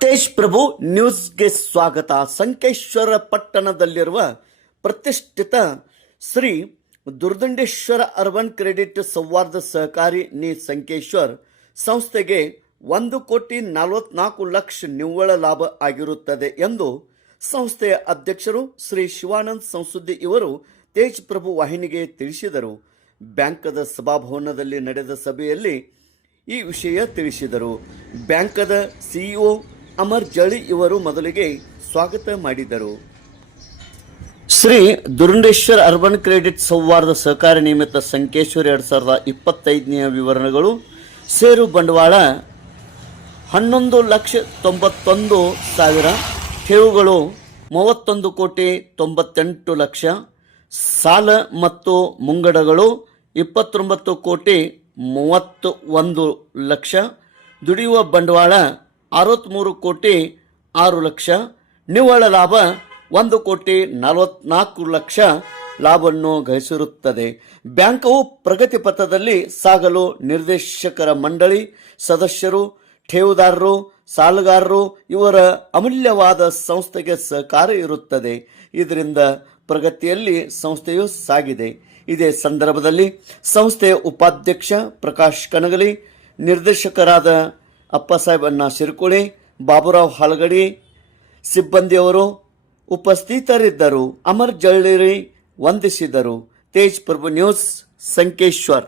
ತೇಜ್ ಪ್ರಭು ನ್ಯೂಸ್ಗೆ ಸ್ವಾಗತ. ಸಂಕೇಶ್ವರ ಪಟ್ಟಣದಲ್ಲಿರುವ ಪ್ರತಿಷ್ಠಿತ ಶ್ರೀ ದುರ್ದಂಡೇಶ್ವರ ಅರ್ಬನ್ ಕ್ರೆಡಿಟ್ ಸೌಹಾರ್ದ ಸಹಕಾರಿ ನಿ ಸಂಕೇಶ್ವರ್ ಸಂಸ್ಥೆಗೆ ಒಂದು ಕೋಟಿ ನಲವತ್ನಾಲ್ಕು ಲಕ್ಷ ನಿವ್ವಳ ಲಾಭ ಆಗಿರುತ್ತದೆ ಎಂದು ಸಂಸ್ಥೆಯ ಅಧ್ಯಕ್ಷರು ಶ್ರೀ ಶಿವಾನಂದ್ ಸಂಸುದ್ದಿ ಇವರು ತೇಜ್ ಪ್ರಭು ವಾಹಿನಿಗೆ ತಿಳಿಸಿದರು. ಬ್ಯಾಂಕದ ಸಭಾಭವನದಲ್ಲಿ ನಡೆದ ಸಭೆಯಲ್ಲಿ ಈ ವಿಷಯ ತಿಳಿಸಿದರು. ಬ್ಯಾಂಕದ ಸಿಇಒ ಅಮರ್ ಜಳಿ ಇವರು ಮೊದಲಿಗೆ ಸ್ವಾಗತ ಮಾಡಿದರು. ಶ್ರೀ ದುರುಂಡೇಶ್ವರ್ ಅರ್ಬನ್ ಕ್ರೆಡಿಟ್ ಸೌಹಾರ್ದ ಸಹಕಾರಿ ನಿಯಮಿತ ಸಂಕೇಶ್ವರ್ ಎರಡು ಸಾವಿರದ ಇಪ್ಪತ್ತೈದನೆಯ ವಿವರಣೆಗಳು. ಸೇರು ಬಂಡವಾಳ ಹನ್ನೊಂದು ಲಕ್ಷ ತೊಂಬತ್ತೊಂದು ಸಾವಿರ ಠೇವುಗಳು ಮೂವತ್ತೊಂದು ಕೋಟಿ ತೊಂಬತ್ತೆಂಟು ಲಕ್ಷ, ಸಾಲ ಮತ್ತು ಮುಂಗಡಗಳು ಇಪ್ಪತ್ತೊಂಬತ್ತು ಕೋಟಿ ಮೂವತ್ತು ಒಂದು ಲಕ್ಷ, ದುಡಿಯುವ ಬಂಡವಾಳ ಅರವತ್ತ್ಮೂರು ಕೋಟಿ ಆರು ಲಕ್ಷ, ನಿವ್ವಳ ಲಾಭ ಒಂದು ಕೋಟಿ ನಲವತ್ನಾಲ್ಕು ಲಕ್ಷ ಲಾಭವನ್ನು ಗಳಿಸಿರುತ್ತದೆ. ಬ್ಯಾಂಕವು ಪ್ರಗತಿ ಪಥದಲ್ಲಿ ಸಾಗಲು ನಿರ್ದೇಶಕರ ಮಂಡಳಿ ಸದಸ್ಯರು ಠೇವುದಾರರು, ಸಾಲಗಾರರು ಇವರ ಅಮೂಲ್ಯವಾದ ಸಂಸ್ಥೆಗೆ ಸಹಕಾರ ಇರುತ್ತದೆ. ಇದರಿಂದ ಪ್ರಗತಿಯಲ್ಲಿ ಸಂಸ್ಥೆಯು ಸಾಗಿದೆ. ಇದೇ ಸಂದರ್ಭದಲ್ಲಿ ಸಂಸ್ಥೆಯ ಉಪಾಧ್ಯಕ್ಷ ಪ್ರಕಾಶ್ ಕನಗಲಿ, ನಿರ್ದೇಶಕರಾದ ಅಪ್ಪಸಾಹೇಬ್ ಅಣ್ಣ ಶಿರ್ಕುಳಿ ಬಾಬುರಾವ್ ಹಲಗಡಿ, ಸಿಬ್ಬಂದಿಯವರು ಉಪಸ್ಥಿತರಿದ್ದರು. ಅಮರ್ ಜಳ್ಳಿರಿ ವಂದಿಸಿದರು. ತೇಜ್ ಪ್ರಭು ನ್ಯೂಸ್, ಸಂಕೇಶ್ವರ್.